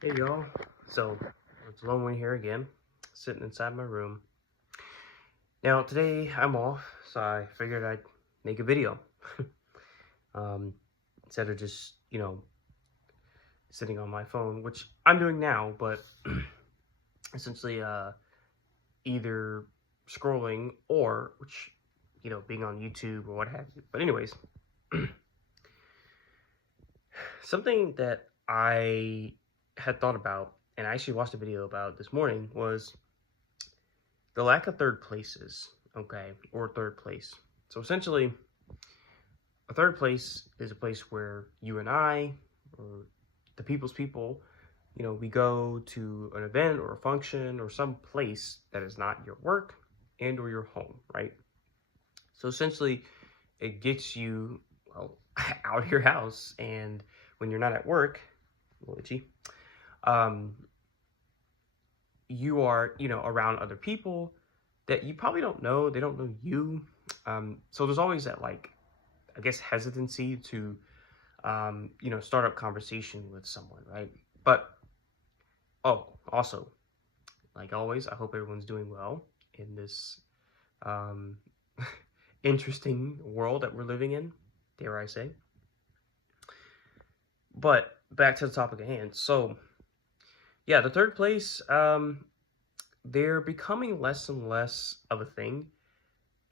Hey y'all, so it's Lone One here again, sitting inside my room. Now today I'm off, so I figured I'd make a video. um, Instead of just, sitting on my phone, which I'm doing now, but essentially either scrolling or, being on YouTube or what have you. But anyways, something that I had thought about and I actually watched a video about this morning was the lack of third places, okay, or third place. So essentially, a third place is a place where you and I, or the people's people, we go to an event or a function or some place that is not your work and or your home, right? So essentially, it gets you, well, out of your house, and when you're not at work, a little itchy, um, you are, around other people that you probably don't know. They don't know you. So there's always that, like, I guess, hesitancy to, start up conversation with someone, right? But, oh, also, like always, I hope everyone's doing well in this um, interesting world that we're living in, dare I say. But back to the topic at hand. So, yeah, the third place, they're becoming less and less of a thing.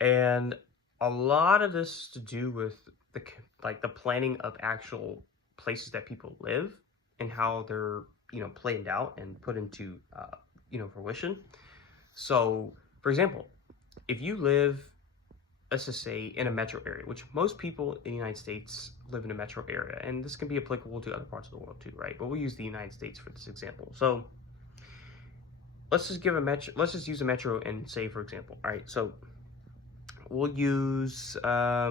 And a lot of this to do with the planning of actual places that people live and how they're planned out and put into fruition. So, for example, if you live, let's just say, in a metro area, which most people in the United States live in a metro area, and this can be applicable to other parts of the world too, right? But we'll use the United States for this example. So let's just use a metro and say, for example, all right, so we'll use what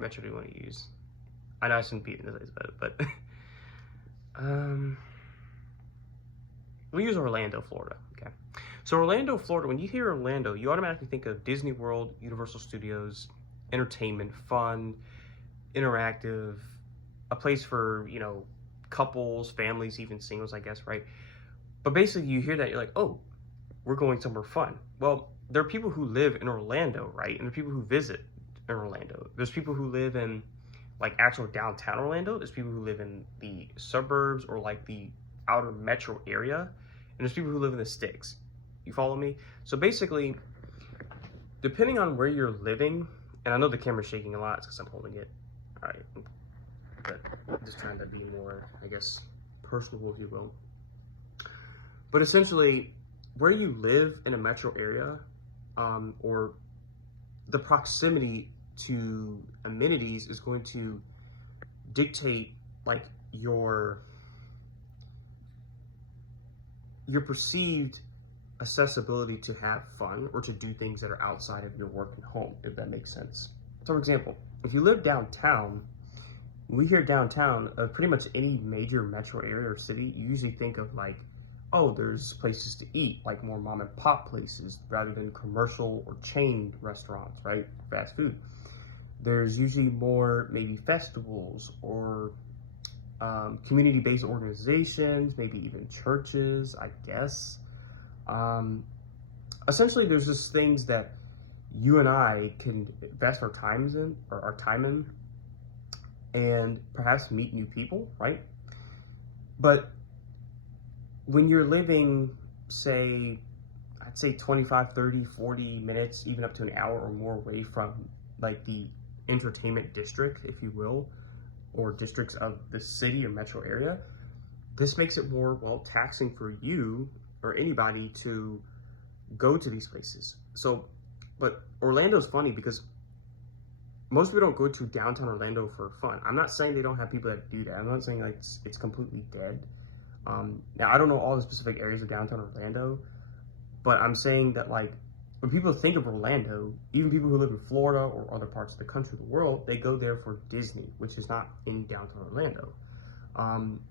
metro do you want to use? I know I shouldn't be in this about it, but we'll use Orlando, Florida. Okay, so Orlando, Florida. When you hear Orlando, you automatically think of Disney World, Universal Studios, entertainment, fun, interactive, a place for couples, families, even singles, I guess, right? But basically, you hear that, you're like, oh, we're going somewhere fun. Well, there are people who live in Orlando, right? And there are people who visit in Orlando. There's people who live in like actual downtown Orlando. There's people who live in the suburbs or like the outer metro area. And there's people who live in the sticks. You follow me? So basically, depending on where you're living, and I know the camera's shaking a lot because I'm holding it. All right. But I'm just trying to be more, I guess, personable, if you will. But essentially, where you live in a metro area, or the proximity to amenities is going to dictate like your perceived accessibility to have fun or to do things that are outside of your work and home, if that makes sense. So, for example, if you live downtown, when we hear downtown of pretty much any major metro area or city, you usually think of like, oh, there's places to eat, like more mom and pop places rather than commercial or chain restaurants, right? Fast food. There's usually more maybe festivals or community-based organizations, maybe even churches, I guess. Um, Essentially, there's just things that you and I can invest our times in, or our time in, and perhaps meet new people, right? But when you're living, say, I'd say 25, 30, 40 minutes, even up to an hour or more away from like the entertainment district, if you will, or districts of the city or metro area, this makes it more, well, taxing for you or anybody to go to these places. So, but Orlando's funny because most people don't go to downtown Orlando for fun. I'm not saying they don't have people that do that. I'm not saying like it's completely dead. Now, I don't know all the specific areas of downtown Orlando, but I'm saying that like when people think of Orlando, even people who live in Florida or other parts of the country, the world, they go there for Disney, which is not in downtown Orlando.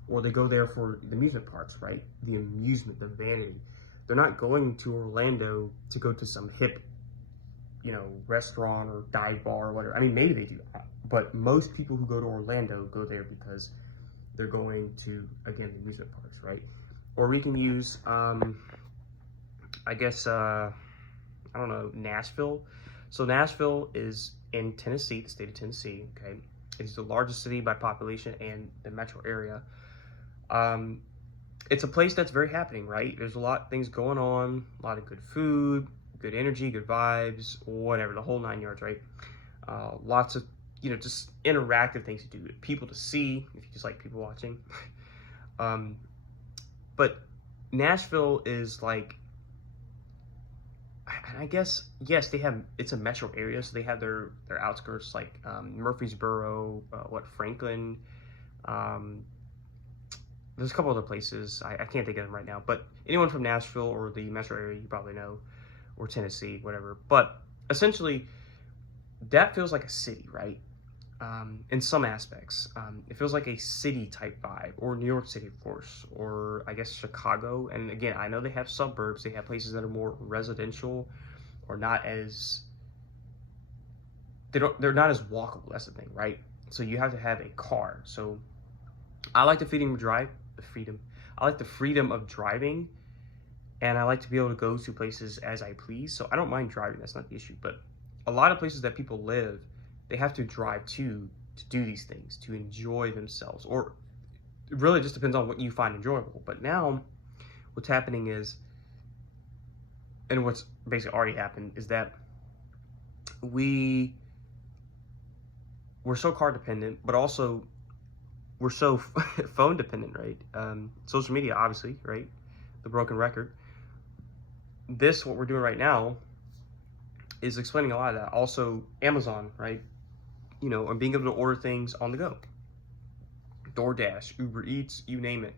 Or they go there for the amusement parks, right? The amusement, the vanity. They're not going to Orlando to go to some hip, restaurant or dive bar or whatever. I mean, maybe they do, but most people who go to Orlando go there because they're going to, again, amusement parks, right? Or we can use, I guess, I don't know, Nashville. So Nashville is in Tennessee, the state of Tennessee, okay? It's the largest city by population and the metro area. It's a place that's very happening, right? There's a lot of things going on, a lot of good food, good energy, good vibes, whatever, the whole 9 yards, right? Lots of, just interactive things to do, people to see, if you just like people watching. But Nashville is like, I guess, yes, it's a metro area, so they have their outskirts like Murfreesboro, Franklin. There's a couple other places. I can't think of them right now, but anyone from Nashville or the metro area, you probably know, or Tennessee, whatever. But essentially, that feels like a city, right? In some aspects. It feels like a city type vibe, or New York City, of course, or I guess Chicago. And again, I know they have suburbs, they have places that are more residential, or not as, they're not as walkable, that's the thing, right? So you have to have a car. So I like the freedom. I like the freedom of driving, and I like to be able to go to places as I please. So I don't mind driving, that's not the issue. But a lot of places that people live, they have to drive to do these things, to enjoy themselves. Or it really just depends on what you find enjoyable. But now what's happening is, and what's basically already happened, is that we're so car dependent, but also we're so phone dependent, right? Social media, obviously, right? The broken record. What we're doing right now is explaining a lot of that. Also, Amazon, right? And being able to order things on the go. DoorDash, Uber Eats, you name it.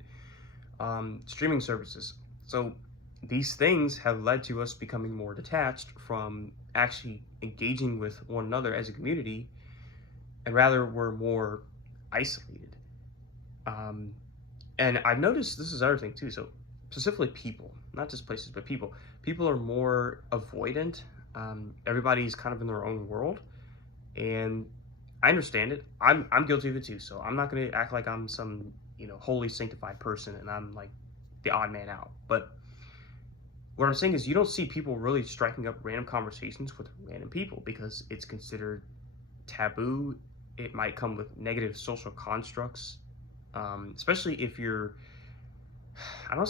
Streaming services. So these things have led to us becoming more detached from actually engaging with one another as a community, and rather we're more isolated. And I've noticed this is another thing too. So specifically people, not just places, but people. People are more avoidant. Everybody's kind of in their own world, and I understand it. I'm guilty of it too. So I'm not going to act like I'm some holy sanctified person and I'm like the odd man out. But what I'm saying is, you don't see people really striking up random conversations with random people because it's considered taboo. It might come with negative social constructs, especially if you're, I don't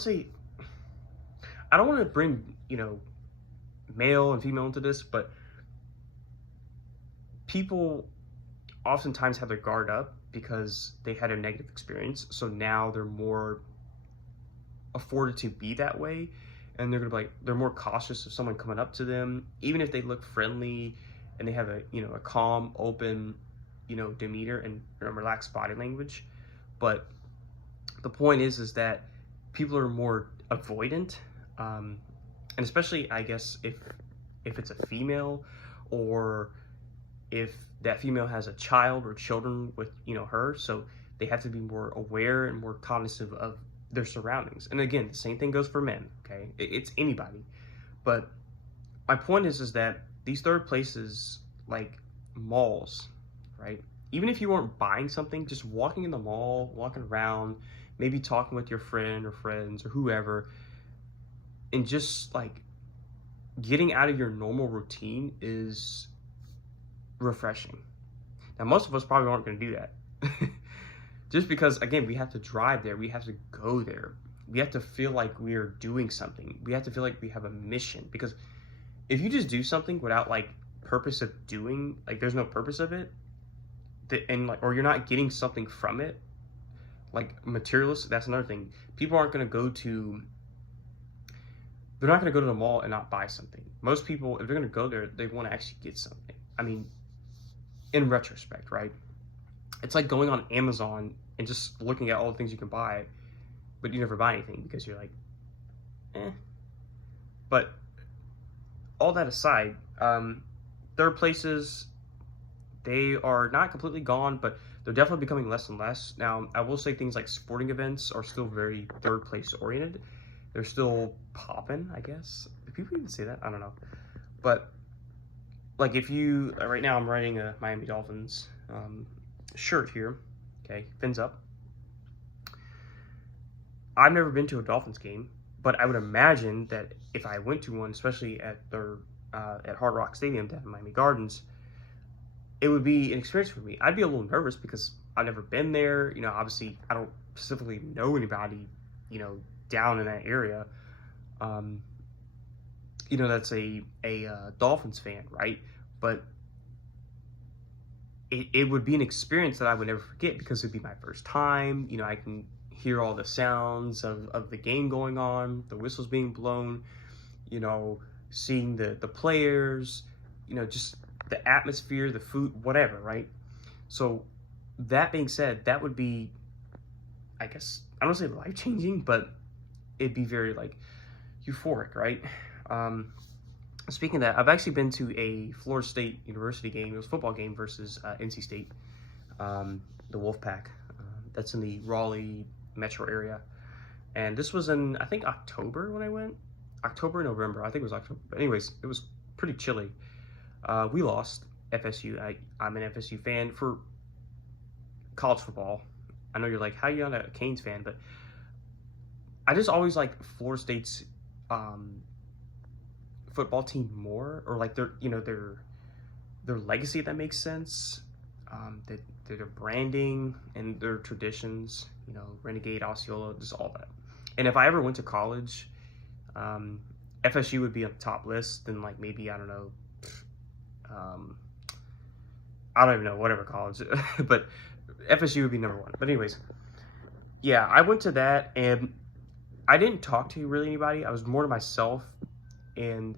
want to bring, male and female into this, but people oftentimes have their guard up because they had a negative experience. So now they're more afforded to be that way. And they're they're more cautious of someone coming up to them, even if they look friendly and they have a calm, open, demeanor and relaxed body language. But the point is that people are more avoidant, and especially, I guess, if it's a female, or if that female has a child or children with her, so they have to be more aware and more cognizant of their surroundings. And again, the same thing goes for men. Okay, it's anybody. But my point is that these third places, like malls, right? Even if you weren't buying something, just walking in the mall, walking around, maybe talking with your friend or friends or whoever, and just like getting out of your normal routine is refreshing. Now, most of us probably aren't going to do that. Just because, again, we have to drive there, we have to go there, we have to feel like we are doing something, we have to feel like we have a mission. Because if you just do something without like purpose of doing, like there's no purpose of it, or you're not getting something from it, like materialist, that's another thing. People aren't going to go to, they're not going to go to the mall and not buy something. Most people, if they're going to go there, they want to actually get something. I mean, in retrospect, right? It's like going on Amazon and just looking at all the things you can buy, but you never buy anything because you're like, eh. But all that aside, there are places, they are not completely gone, but they're definitely becoming less and less. Now, I will say things like sporting events are still very third place oriented. They're still popping, I guess. Do people even say that? I don't know. But like right now I'm writing a Miami Dolphins shirt here, okay, fins up. I've never been to a Dolphins game, but I would imagine that if I went to one, especially at their at Hard Rock Stadium down in Miami Gardens, it would be an experience for me. I'd be a little nervous because I've never been there. You know, obviously, I don't specifically know anybody, you know, down in that area. Um, you know, that's a Dolphins fan, right? But it would be an experience that I would never forget because it'd be my first time. You know, I can hear all the sounds of the game going on, the whistles being blown, you know, seeing the players, you know, just the atmosphere, the food, whatever, right? So that being said, that would be, I guess, I don't say life changing, but it'd be very like euphoric, right? Um, Speaking of that, I've actually been to a Florida State University game. It was a football game versus NC State, the Wolfpack. That's in the Raleigh metro area. And this was in, I think, October when I went. October, November. I think it was October. But anyways, it was pretty chilly. We lost FSU. I'm an FSU fan for college football. I know you're like, how are you not a Canes fan? But I just always like Florida State's football team more, or like their, you know, their legacy, if that makes sense. That their branding and their traditions, you know, Renegade, Osceola, just all that. And if I ever went to college, FSU would be on the top list. Then like maybe I don't know, I don't even know, whatever college, but FSU would be number one. But anyways, yeah, I went to that and I didn't talk to really anybody. I was more to myself, and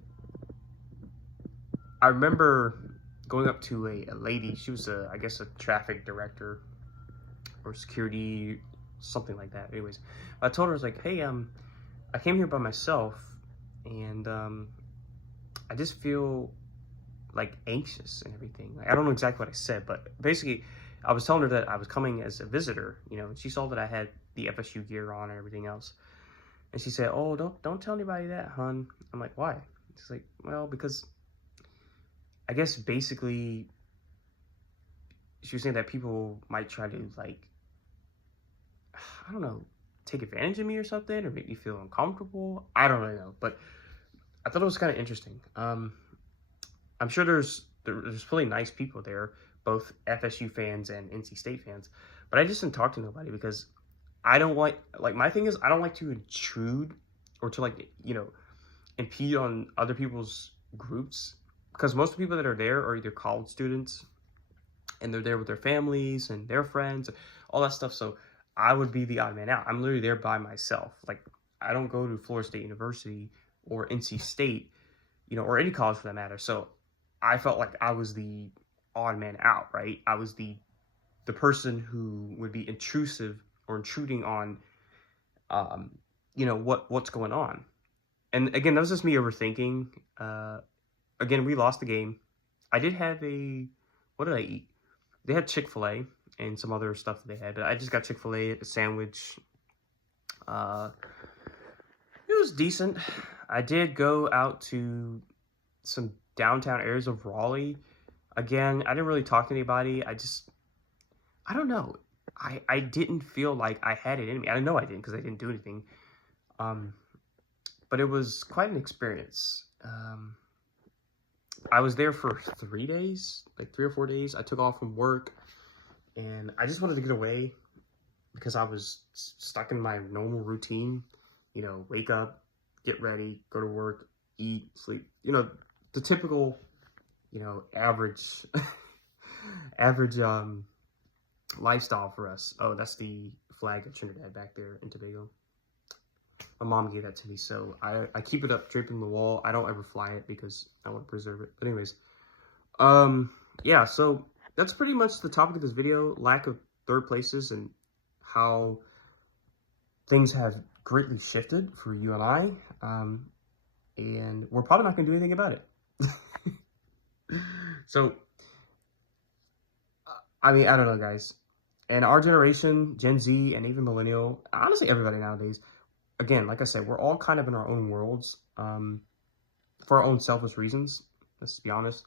I remember going up to a lady. She was I guess a traffic director or security, something like that. Anyways, I told her, I was like, hey, I came here by myself, and I just feel like anxious and everything. Like, I don't know exactly what I said, but basically I was telling her that I was coming as a visitor, you know, and she saw that I had the FSU gear on and everything else. And she said, oh, don't tell anybody that, hun. I'm like, why? She's like, well, because I guess basically she was saying that people might try to, like, I don't know, take advantage of me or something, or make me feel uncomfortable. I don't really know, but I thought it was kind of interesting. I'm sure there's really nice people there, both FSU fans and NC State fans, but I just didn't talk to nobody because I don't like my thing is I don't like to intrude or to, like, you know, impede on other people's groups, because most of the people that are there are either college students and they're there with their families and their friends, all that stuff. So I would be the odd man out. I'm literally there by myself. Like, I don't go to Florida State University or NC State, you know, or any college for that matter. So I felt like I was the odd man out, right? I was the person who would be intrusive or intruding on, you know, what's going on. And again, that was just me overthinking. Again, we lost the game. I did have what did I eat? They had Chick-fil-A and some other stuff that they had, but I just got Chick-fil-A, a sandwich. It was decent. I did go out to some downtown areas of Raleigh. Again, I didn't really talk to anybody. I don't know. I didn't feel like I had it in me. I know I didn't because I didn't do anything. But it was quite an experience. I was there for 3 days, like 3 or 4 days. I took off from work, and I just wanted to get away because I was stuck in my normal routine. You know, wake up, get ready, go to work, eat, sleep. You know, the typical, you know, average, average lifestyle for us. Oh, that's the flag of Trinidad back there in Tobago. My mom gave that to me, so I keep it up draped on the wall. I don't ever fly it because I want to preserve it. But anyways, yeah, so that's pretty much the topic of this video, lack of third places and how things have greatly shifted for you and I, and we're probably not going to do anything about it. So, I mean, I don't know, guys. And our generation, Gen Z, and even millennial, honestly, everybody nowadays, again, like I said, we're all kind of in our own worlds, for our own selfish reasons, let's be honest.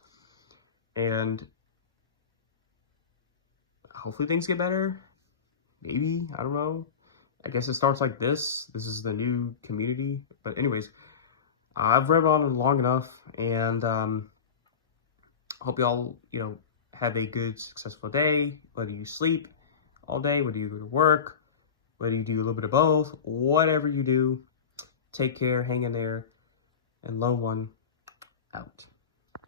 And hopefully things get better. Maybe, I don't know. I guess it starts like this. This is the new community. But anyways, I've read on long enough, and hope y'all, have a good, successful day. Whether you sleep all day, whether you go to work, whether you do a little bit of both, whatever you do, take care, hang in there, and Lone One out.